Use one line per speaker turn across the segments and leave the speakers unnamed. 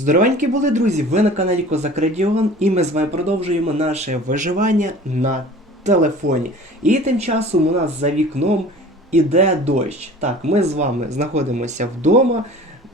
Здоровенькі були, друзі! Ви на каналі Козак Радіон, і ми з вами продовжуємо наше виживання на телефоні. І тим часом у нас за вікном іде дощ. Так, ми з вами знаходимося вдома.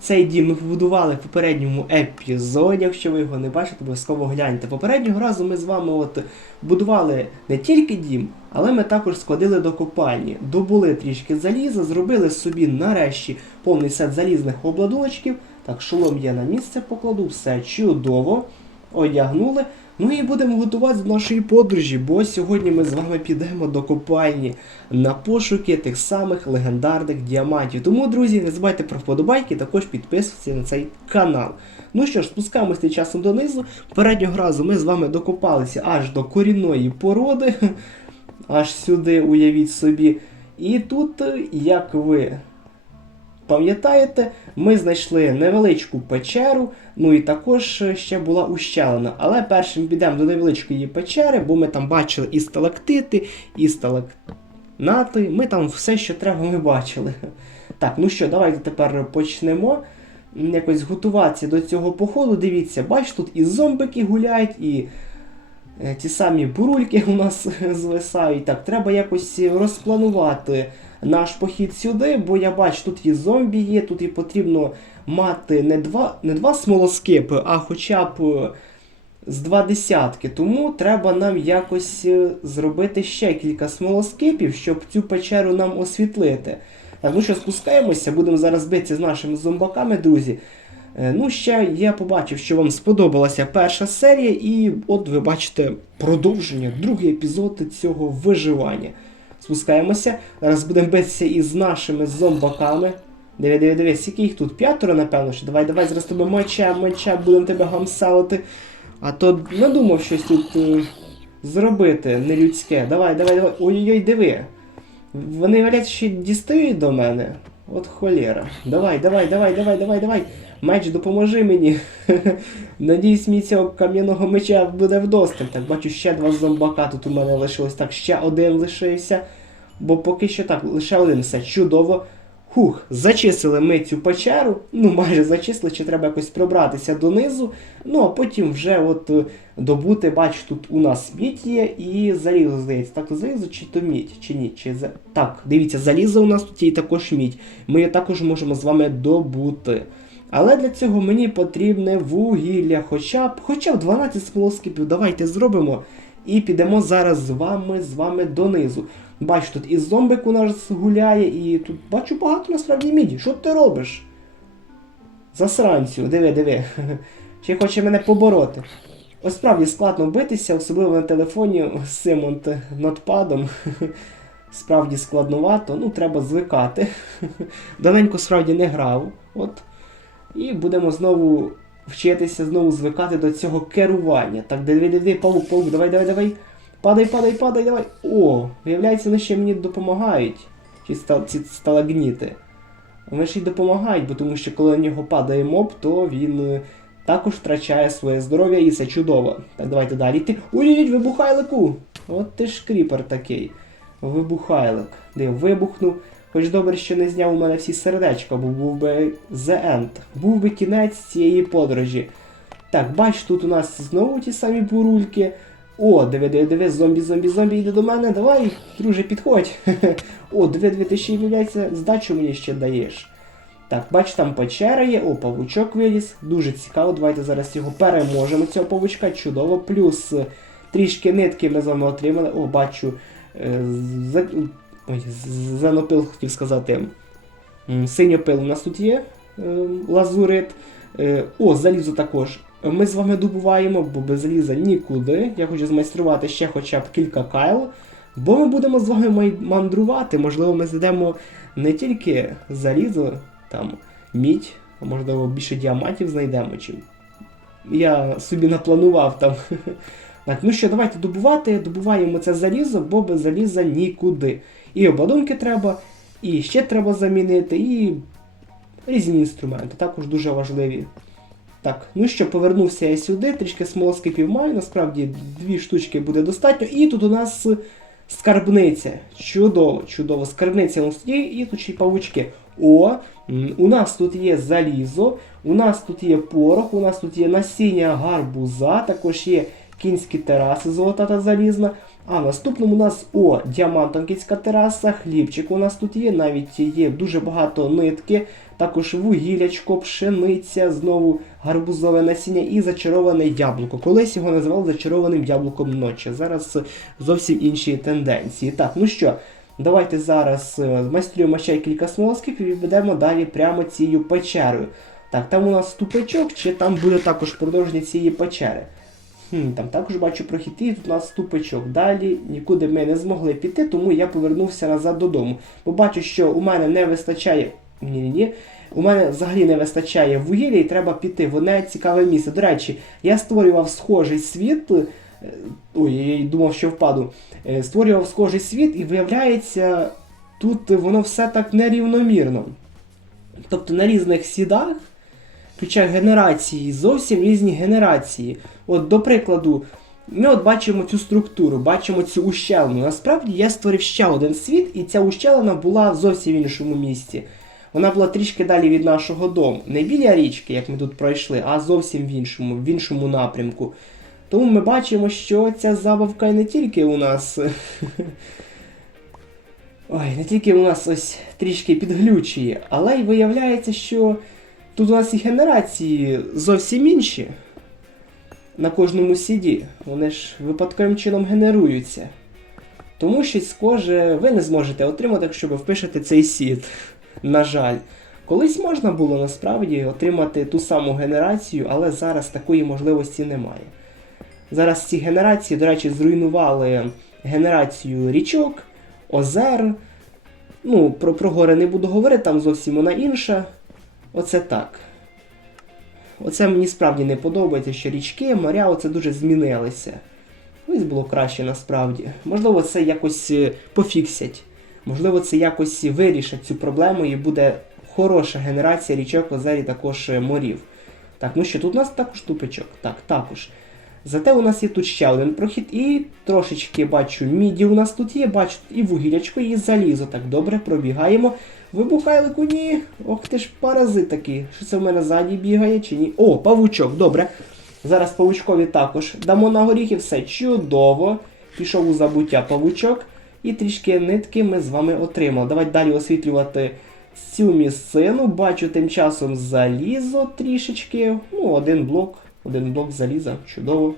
Цей дім ми побудували в попередньому епізоді. Якщо ви його не бачите, обов'язково гляньте. Попереднього разу ми з вами от будували не тільки дім, але ми також складили до копальні. Добули трішки заліза, зробили собі нарешті повний сет залізних обладуночків. Так, шолом я на місце покладу, все чудово. Одягнули. Ну і будемо готуватися до нашої подорожі, бо сьогодні ми з вами підемо до копальні на пошуки тих самих легендарних діамантів. Тому, друзі, не забувайте про вподобайки, також підписуйтесь на цей канал. Ну що ж, спускаємося тим часом донизу. Попереднього разу ми з вами докопалися аж до корінної породи, аж сюди, уявіть собі. І тут, як ви пам'ятаєте, ми знайшли невеличку печеру, ну і також ще була ущелина. Але першим підемо до невеличкої печери, бо ми там бачили і сталактити, і сталакнати. Ми там все, що треба, ми бачили. Так, ну що, давайте тепер почнемо якось готуватися до цього походу. Дивіться, бач, тут і зомбики гуляють, і е, ті самі бурульки у нас звисають. Так, треба якось розпланувати наш похід сюди, бо я бачу, тут і зомбі є, тут і потрібно мати не два, не два смолоскипи, а хоча б е, з два десятки. Тому треба нам якось е, зробити ще кілька смолоскипів, щоб цю печеру нам освітлити. Так, ну що, спускаємося, будемо зараз битися з нашими зомбаками, друзі. Е, Ну, ще я побачив, що вам сподобалася перша серія, і от ви бачите продовження, другий епізод цього виживання. Спускаємося. Зараз будемо битися із нашими зомбаками. Диви, диви, диви, скільки їх тут? П'ятеро, напевно, що давай, давай, зараз тебе мечем, мечем, будемо тебе гамселити. А то надумав щось тут е, зробити нелюдське. Давай, давай, давай. Ой-ой-ой, диви. Вони говорять, що дістають до мене. От холєра. Давай, давай, давай, давай, давай, давай. Меч, допоможи мені. Надіюсь, мені цього кам'яного меча буде вдосталь. Так, бачу, ще два зомбака тут у мене лишилось. Так, ще один лишився. Бо поки що так, лише один все чудово. Хух, зачислили ми цю печеру, ну майже зачислили, чи треба якось пробратися донизу. Ну а потім вже от е, добути, бач, тут у нас мідь є і залізо, здається. Так, то залізо чи то мідь, чи ні? Чи за... Так, дивіться, залізо у нас тут є і також мідь. Ми її також можемо з вами добути. Але для цього мені потрібне вугілля, хоча б хоча б 12 смолоскипів. Давайте зробимо. І підемо зараз з вами з вами донизу. Бачу, тут і зомбик у нас гуляє, і тут бачу багато насправді міді. Що ти робиш? Засранцю, диви, диви. Чи хоче мене побороти? Ось справді складно битися, особливо на телефоні з цим от нотпадом. Справді складновато, ну треба звикати. Давненько справді не грав. От. І будемо знову вчитися, знову звикати до цього керування. Так, диви, диви, паук, паук, давай, давай, давай. Падай, падай, падай, давай. О, виявляється, вони ще мені допомагають. Ці, ці сталагніти. Вони ще й допомагають, бо тому що коли на нього падає моб, то він е, також втрачає своє здоров'я і це чудово. Так, давайте далі. Ти. Ой-ой-ой, вибухайлику! От ти ж кріпер такий. Вибухайлик. Де вибухнув. Хоч добре, що не зняв у мене всі сердечка, бо був би the end. Був би кінець цієї подорожі. Так, бач, тут у нас знову ті самі бурульки. О, диви, диви, диви, зомбі, зомбі, зомбі, йде до мене. Давай, друже, підходь. О, диви, диви, ти ще й виявляється, здачу мені ще даєш. Так, бач, там печера є, о, павучок виліз. Дуже цікаво. Давайте зараз його переможемо, цього павучка. Чудово. Плюс е, трішки нитки ми з вами отримали. О, бачу. е, за... Ой, занопил, хотів сказати. Синьопил у нас тут є. е, Лазурит. Е, О, залізо також. Ми з вами добуваємо, бо без заліза нікуди. Я хочу змайструвати ще хоча б кілька кайл. Бо ми будемо з вами мандрувати. Можливо, ми знайдемо не тільки залізо, там мідь, а можливо більше діамантів знайдемо. Чи... Я собі напланував там. Так, ну що, давайте добувати. Добуваємо це залізо, бо без заліза нікуди. І обладунки треба, і ще треба замінити, і різні інструменти також дуже важливі. Так, ну що, повернувся я сюди, трішки смолоскипів маю, насправді дві штучки буде достатньо. І тут у нас Скарбниця. Чудово, чудово. Скарбниця у нас є, і тут ще й павучки. О, у нас тут є залізо, у нас тут є порох, у нас тут є насіння гарбуза, також є кінські тераси, золота та залізна. А наступному у нас о, діамантом кінська тераса, хлібчик у нас тут є, навіть є дуже багато нитки, також вугіллячко, пшениця, знову гарбузове насіння і зачароване яблуко. Колись його називали зачарованим яблуком ночі. Зараз зовсім інші тенденції. Так, ну що, давайте зараз е, змайструємо ще кілька смолоскипів і підемо далі прямо цією печерою. Так, там у нас ступичок, чи там буде також продовження цієї печери? Хм, там також бачу прохід, і тут у нас ступичок. Далі нікуди ми не змогли піти, тому я повернувся назад додому. Бо бачу, що у мене не вистачає. Ні-ні-ні. У мене взагалі не вистачає вугілля і треба піти в одне цікаве місце. До речі, я створював схожий світ. е, Ой, я думав, що впаду. Е, Створював схожий світ, і виявляється, тут воно все так нерівномірно. Тобто на різних сідах, включає генерації, зовсім різні генерації. От, до прикладу, ми от бачимо цю структуру, бачимо цю ущелину. Насправді я створив ще один світ, і ця ущелина була в зовсім іншому місці. Вона була трішки далі від нашого дому. Не біля річки, як ми тут пройшли, а зовсім в іншому, в іншому напрямку. Тому ми бачимо, що ця забавка не тільки у нас. Ой, не тільки у нас ось трішки підглючує, але й виявляється, що тут у нас і генерації зовсім інші. На кожному сіді. Вони ж випадковим чином генеруються. Тому щось схоже ви не зможете отримати, якщо ви впишете цей сід. На жаль. Колись можна було насправді отримати ту саму генерацію, але зараз такої можливості немає. Зараз ці генерації, до речі, зруйнували генерацію річок, озер. Ну, про, про гори не буду говорити, там зовсім вона інша. Оце так. Оце мені справді не подобається, що річки, моря оце дуже змінилися. Колись було краще насправді. Можливо, це якось е, пофіксять. Можливо, це якось вирішить цю проблему і буде хороша генерація річок, озер і також е, морів. Так, ну що, тут у нас також тупичок. Так, також. Зате у нас є тут ще один прохід, і трошечки бачу міді у нас тут є, бачу і вугілячко, і залізо. Так, добре, пробігаємо. Вибухайлику, ні. Ох ти ж паразит такий. Що це в мене ззаді бігає чи ні? О, павучок, добре. Зараз павучкові також дамо на горіхи, все чудово. Пішов у забуття павучок. І трішки нитки ми з вами отримали. Давайте далі освітлювати цю місцину. Бачу тим часом залізо трішечки. Ну, один блок. Один блок заліза. Чудово.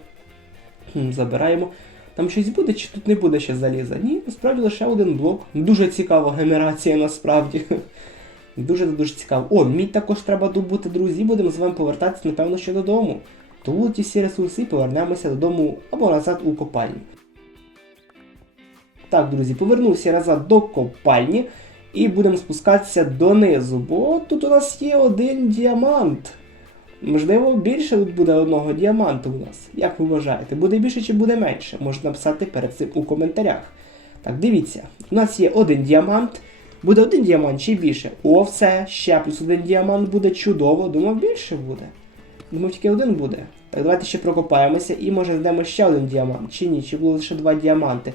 Забираємо. Там щось буде, чи тут не буде ще заліза? Ні, насправді лише один блок. Дуже цікава генерація насправді. Дуже дуже цікаво. О, мідь також треба добути, друзі. Будемо з вами повертатися, напевно, ще додому. Тому ті всі ресурси повернемося додому або назад у копальню. Так, друзі, повернувся назад до копальні і будемо спускатися донизу, бо тут у нас є один діамант. Можливо, більше тут буде одного діаманту у нас. Як ви вважаєте, буде більше чи буде менше? Можете написати перед цим у коментарях. Так, дивіться, у нас є один діамант. Буде один діамант чи більше? О, все, ще плюс один діамант буде чудово. Думав, більше буде. Думав, тільки один буде. Так, давайте ще прокопаємося і може знайдемо ще один діамант. Чи ні? Чи було лише два діаманти?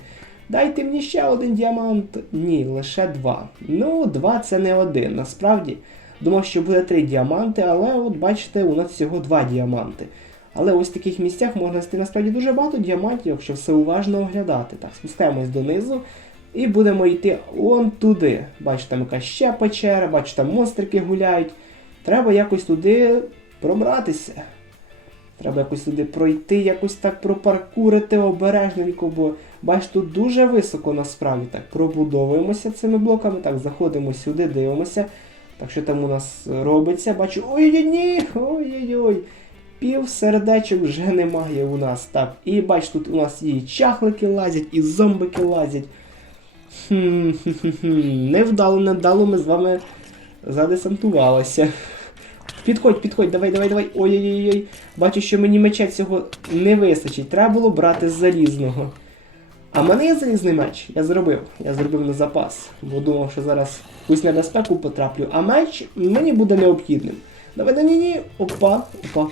Дайте мені ще один діамант. Ні, лише два. Ну, два це не один. Насправді. Думав, що буде три діаманти, але от бачите, у нас всього два діаманти. Але ось в таких місцях можна знайти насправді дуже багато діамантів, якщо все уважно оглядати. Так, спускаємось донизу і будемо йти он туди. Бачите, там якась ще печера, бачите, там монстрики гуляють. Треба якось туди пробратися. Треба якось туди пройти, якось так пропаркурити обережненько, бо бачите, тут дуже високо насправді так. Пробудовуємося цими блоками, так, заходимо сюди, дивимося. Так що там у нас робиться? Бачу. Ой-ой-ой, ні! Ой-ой-ой! Пів сердечок вже немає у нас. Так, і бач, тут у нас і чахлики лазять, і зомбики лазять. Хм, Невдало, невдало ми з вами задесантувалися. Підходь, підходь, давай, давай, давай. Ой-ой-ой. Бачу, що мені меча цього не вистачить. Треба було брати з залізного. А в мене є залізний меч. Я зробив. Я зробив на запас. Бо думав, що зараз якусь небезпеку потраплю. А меч мені буде необхідним. Давай, ні, ні. Опа, опа.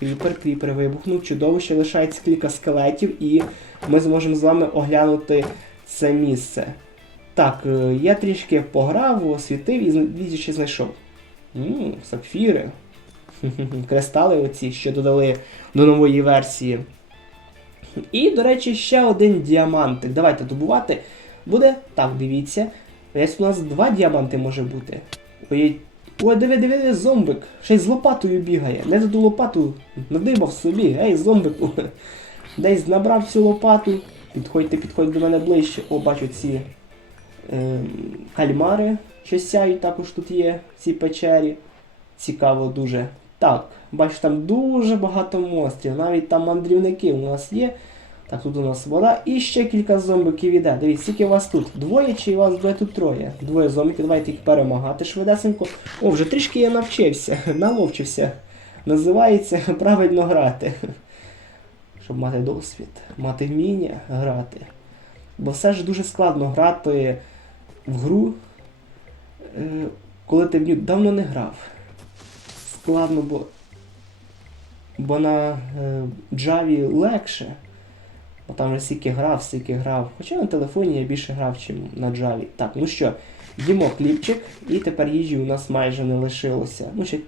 Кріпер, кріпер вибухнув. Чудово, що лишається кілька скелетів, і ми зможемо з вами оглянути це місце. Так, е, я трішки пограв, освітив і ще знайшов. Ммм, сапфіри. Кристали оці, що додали до нової версії. І, до речі, ще один діамантик. Давайте добувати. Буде. Так, дивіться. Ось у нас два діаманти може бути. Ой, ой, диви, диви, зомбик. Ще й з лопатою бігає. Не ту лопату надибав собі. Ей, зомбику. Десь набрав всю лопату. Підходьте, підходьте до мене ближче. О, бачу ці ем, кальмари, що сяють також тут є в цій печері. Цікаво дуже. Так, бачу, там дуже багато монстрів. Навіть там мандрівники у нас є. Так, тут у нас вода і ще кілька зомбиків іде. Дивіться, скільки у вас тут? Двоє чи у вас буде тут троє? Двоє зомбиків, давайте їх перемагати швидесенько. О, вже трішки я навчився, наловчився. Називається правильно грати. Щоб мати досвід, мати вміння грати. Бо все ж дуже складно грати в гру, коли ти в ню давно не грав. Складно, бо, бо на е, Java легше. Бо там вже стільки грав, стільки грав. Хоча на телефоні я більше грав, ніж на Java. Так, ну що, їмо хлібчик, і тепер їжі у нас майже не лишилося. Ну, ще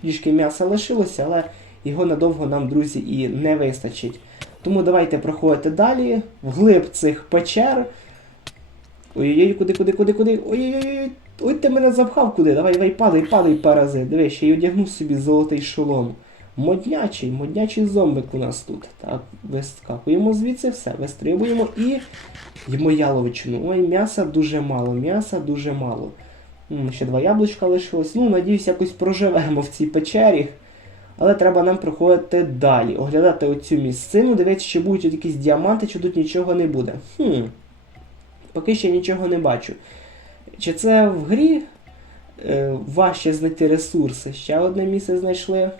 трішки м'яса лишилося, але його надовго нам, друзі, і не вистачить. Тому давайте проходити далі, вглиб цих печер. Ой-ой-ой, куди, куди, куди, куди. Ой-ой-ой. Ой, ти мене запхав куди. Давай, давай, падай, падай, парази. Диви, ще й одягнув собі золотий шолом. Моднячий, моднячий зомбик у нас тут. Так, вискакуємо звідси, все, вистрибуємо і їмо яловичину. Ой, м'яса дуже мало, м'яса дуже мало. М, ще два яблучка лишилось. Ну, надіюсь, якось проживемо в цій печері. Але треба нам проходити далі, оглядати оцю місцину, дивитися, чи будуть якісь діаманти, чи тут нічого не буде. Хм. Поки ще нічого не бачу. Чи це в грі е, важче знайти ресурси? Ще одне місце знайшли.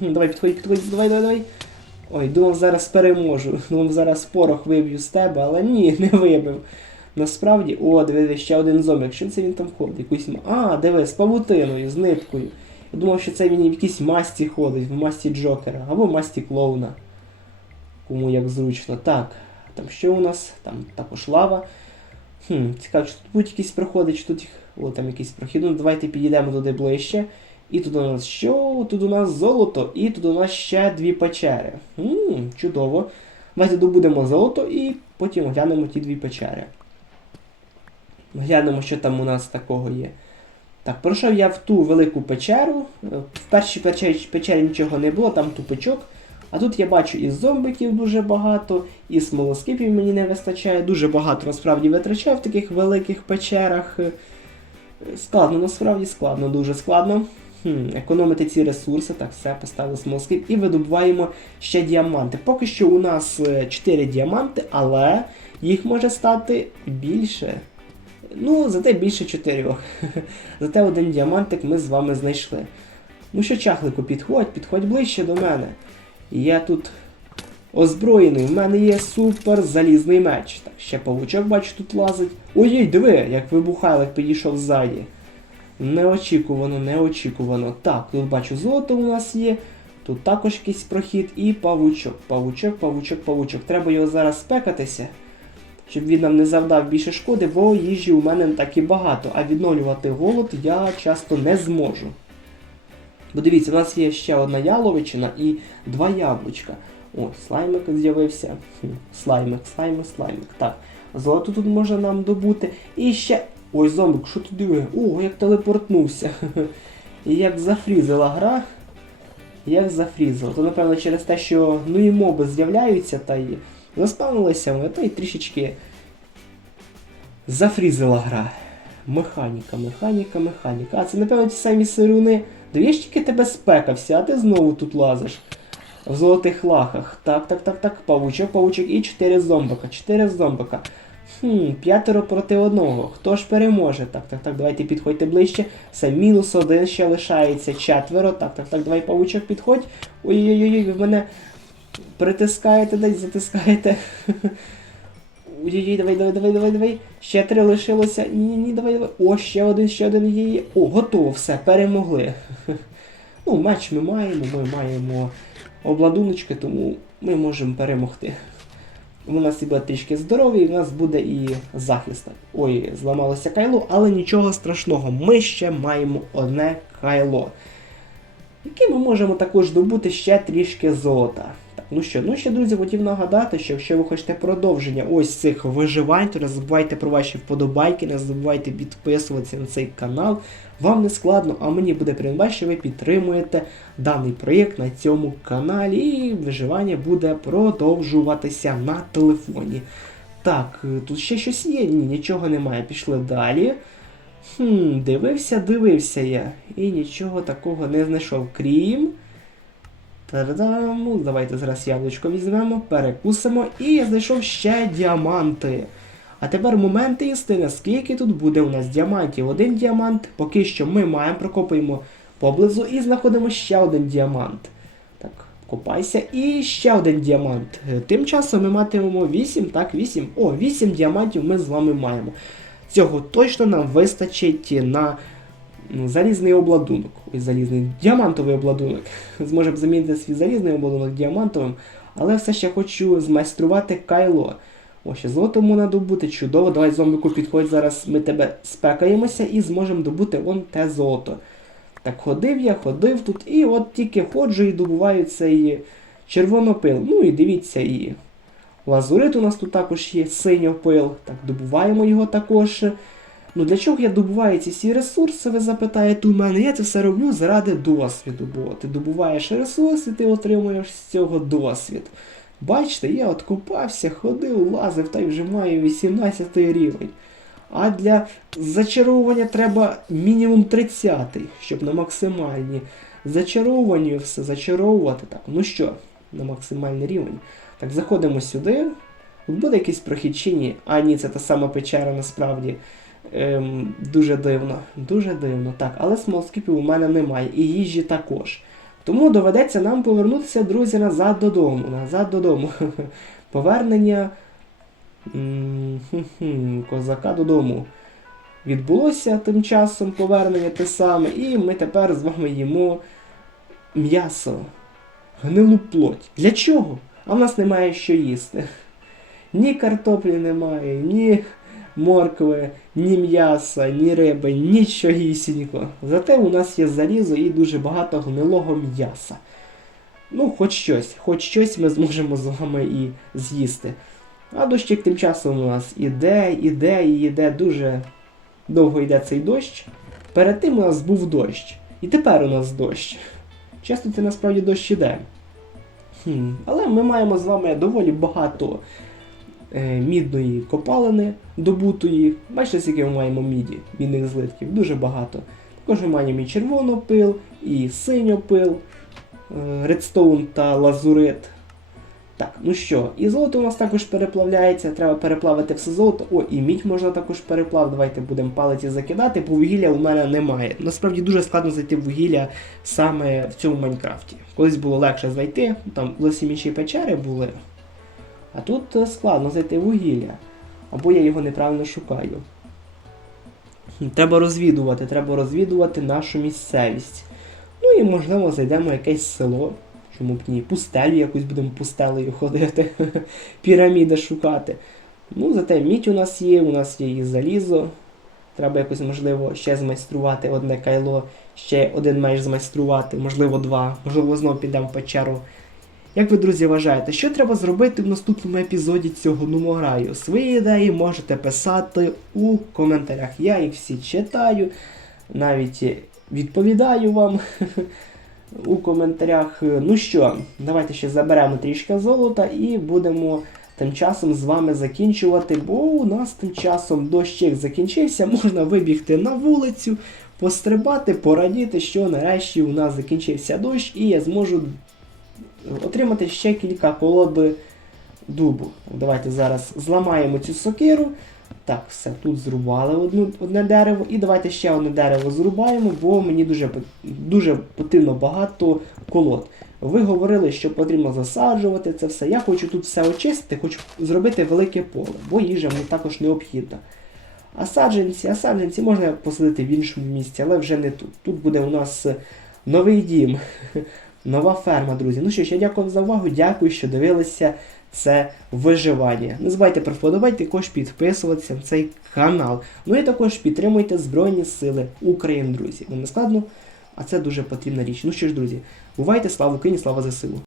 Давай, підходь, підходь, давай, давай, давай. Ой, думав, зараз переможу. Думав, зараз порох виб'ю з тебе, але ні, не вибив. Насправді, о, диви, ще один зомбик. Що це він там ходить? Якусь... А, диви, з павутиною, з ниткою. Я думав, що це він в якійсь масті ходить, в масті Джокера, або в масті клоуна. Кому як зручно. Так, там що у нас? Там також лава. Хм, цікаво, чи тут будуть якісь проходи, чи тут їх. О, там якийсь прохід. Ну, давайте підійдемо туди ближче. І тут у нас що? Тут у нас золото, і тут у нас ще дві печери. Ммм, чудово. Давайте добудемо золото і потім глянемо ті дві печери. Глянемо, що там у нас такого є. Так, пройшов я в ту велику печеру. Е, В першій печері, печері нічого не було, там тупичок. А тут я бачу і зомбиків дуже багато, і смолоскипів мені не вистачає. Дуже багато насправді витрачаю в таких великих печерах. Е, Складно, насправді складно, дуже складно. Хм, економити ці ресурси, так, все, поставили смолоскип і видобуваємо ще діаманти. Поки що у нас 4 діаманти, але їх може стати більше. Ну, зате більше чотирьох. Зате один діамантик ми з вами знайшли. Ну що, чахлику, підходь, підходь ближче до мене. Я тут озброєний, в мене є супер залізний меч. Так, ще павучок, бачу, тут лазить. Ой-ой, диви, як вибухайлик підійшов ззаді. Неочікувано, неочікувано. Так, тут бачу, золото у нас є. Тут також якийсь прохід і павучок. Павучок, павучок, павучок. Треба його зараз спекатися щоб він нам не завдав більше шкоди, бо їжі у мене не так і багато, а відновлювати голод я часто не зможу. Бо дивіться, у нас є ще одна яловичина і два яблучка. О, слаймик з'явився. Слаймик, слаймик, слаймик. Так, золото тут можна нам добути. І ще. Ой, зомбик, що ти диви? О, як телепортнувся. І як зафрізила гра. Як зафрізила. То, напевно, через те, що ну і моби з'являються та й заспавнилися вони, та й трішечки зафрізила гра. Механіка, механіка, механіка. А це, напевно, ті самі сируни. Дивіш, тільки тебе спекався, а ти знову тут лазиш. В золотих лахах. Так, так, так, так. Павучок, павучок і чотири зомбака. Чотири зомбака. Хм, п'ятеро проти одного. Хто ж переможе? Так, так, так, давайте підходьте ближче. Все, мінус один ще лишається. Четверо. Так, так, так, давай павучок підходь. Ой-ой-ой, ви мене притискаєте десь, затискаєте. Ой-ой-ой, давай, давай, давай, давай, давай. Ще три лишилося. Ні, ні, давай, давай. О, ще один, ще один є. О, готово, все, перемогли. Ну, меч ми маємо, ми маємо обладуночки, тому ми можемо перемогти. у нас і буде трішки здоровий, і у нас буде і захист. Ой, зламалося кайло, але нічого страшного. Ми ще маємо одне кайло. Яке ми можемо також добути ще трішки золота. Ну що, ну ще, друзі, хотів нагадати, що якщо ви хочете продовження ось цих виживань, то не забувайте про ваші вподобайки, не забувайте підписуватися на цей канал. Вам не складно, а мені буде приємно, що ви підтримуєте даний проєкт на цьому каналі, і виживання буде продовжуватися на телефоні. Так, е, тут ще щось є? Ні, нічого немає. Пішли далі. Хм, дивився, дивився я. І нічого такого не знайшов. Крім. Ну, Давайте зараз яблучко візьмемо, перекусимо. І я знайшов ще діаманти. А тепер момент істини, скільки тут буде у нас діамантів. Один діамант, поки що ми маємо, прокопуємо поблизу і знаходимо ще один діамант. Так, копайся. І ще один діамант. Тим часом ми матимемо 8, так, 8. О, 8 діамантів ми з вами маємо. Цього точно нам вистачить на залізний обладунок. Ой, залізний діамантовий обладунок. Зможемо замінити свій залізний обладунок діамантовим, але все ще хочу змайструвати кайло. О, ще золото можна добути, чудово. Давай зомбику підходь, зараз ми тебе спекаємося і зможемо добути вон те золото. Так, ходив я, ходив тут, і от тільки ходжу і добуваю цей червонопил. Ну і дивіться, і лазурит у нас тут також є, синьопил. Так, добуваємо його також. Ну для чого я добуваю ці всі ресурси, ви запитаєте у мене? Я це все роблю заради досвіду, бо ти добуваєш ресурс і ти отримуєш з цього досвід. Бачите, я от купався, ходив, лазив та й вже маю 18 рівень. А для зачаровування треба мінімум 30, щоб на максимальні зачаровані все зачаровувати. Так, ну що, на максимальний рівень. Так, заходимо сюди. Тут буде якийсь прохід чи ні? А ні, це та сама печера насправді. Ем, дуже дивно, дуже дивно. Так, але смолскіпів у мене немає, і їжі також. Тому доведеться нам повернутися, друзі, назад додому. Назад додому. Повернення козака додому. Відбулося тим часом повернення те саме, і ми тепер з вами їмо м'ясо, гнилу плоть. Для чого? А в нас немає що їсти. Ні картоплі немає, ні моркви, ні м'яса, ні риби, нічогісінько. Зате у нас є залізо і дуже багато гнилого м'яса. Ну, хоч щось, хоч щось ми зможемо з вами і з'їсти. А дощик тим часом у нас іде, іде і іде дуже довго йде цей дощ. Перед тим у нас був дощ. І тепер у нас дощ. Часто це насправді дощ іде. Хм. Але ми маємо з вами доволі багато мідної копалини добутої. Бачите, скільки ми маємо міді, мідних злитків, дуже багато. Також ми маємо і червонопил, і синьопил, е, редстоун та лазурит. Так, ну що, і золото у нас також переплавляється, треба переплавити все золото. О, і мідь можна також переплавити. Давайте будемо палиці закидати, бо вугілля у мене немає. Насправді дуже складно знайти вугілля саме в цьому Майнкрафті. Колись було легше знайти, там лисімічі печери були. А тут е, складно знайти вугілля. Або я його неправильно шукаю. Треба розвідувати, треба розвідувати нашу місцевість. Ну і можливо зайдемо в якесь село. Чому б ні? Пустелю якусь будемо пустелею ходити, піраміди шукати. Ну, зате мідь у нас є, у нас є і залізо. Треба якось, можливо, ще змайструвати одне кайло, ще один меч змайструвати, можливо, два, можливо, знову підемо в печеру. Як ви, друзі, вважаєте, що треба зробити в наступному епізоді цього нумограю? Свої ідеї можете писати у коментарях. Я їх всі читаю, навіть відповідаю вам у коментарях. Ну що, давайте ще заберемо трішки золота і будемо тим часом з вами закінчувати, бо у нас тим часом дощик закінчився, можна вибігти на вулицю, пострибати, порадіти, що нарешті у нас закінчився дощ, і я зможу отримати ще кілька колод дубу. Давайте зараз зламаємо цю сокиру. Так, все, тут зрубали одну, одне дерево. І давайте ще одне дерево зрубаємо, бо мені дуже, дуже потрібно багато колод. Ви говорили, що потрібно засаджувати це все. Я хочу тут все очистити, хочу зробити велике поле, бо їжа мені також необхідна. А саджанці, а саджанці можна посадити в іншому місці, але вже не тут. Тут буде у нас новий дім, нова ферма, друзі. Ну що ж, я дякую за увагу, дякую, що дивилися це виживання. Не забувайте про вподобайки, також підписуватися на цей канал. Ну і також підтримуйте Збройні Сили України, друзі. Ну не складно, а це дуже потрібна річ. Ну що ж, друзі, бувайте, слава Україні, слава ЗСУ!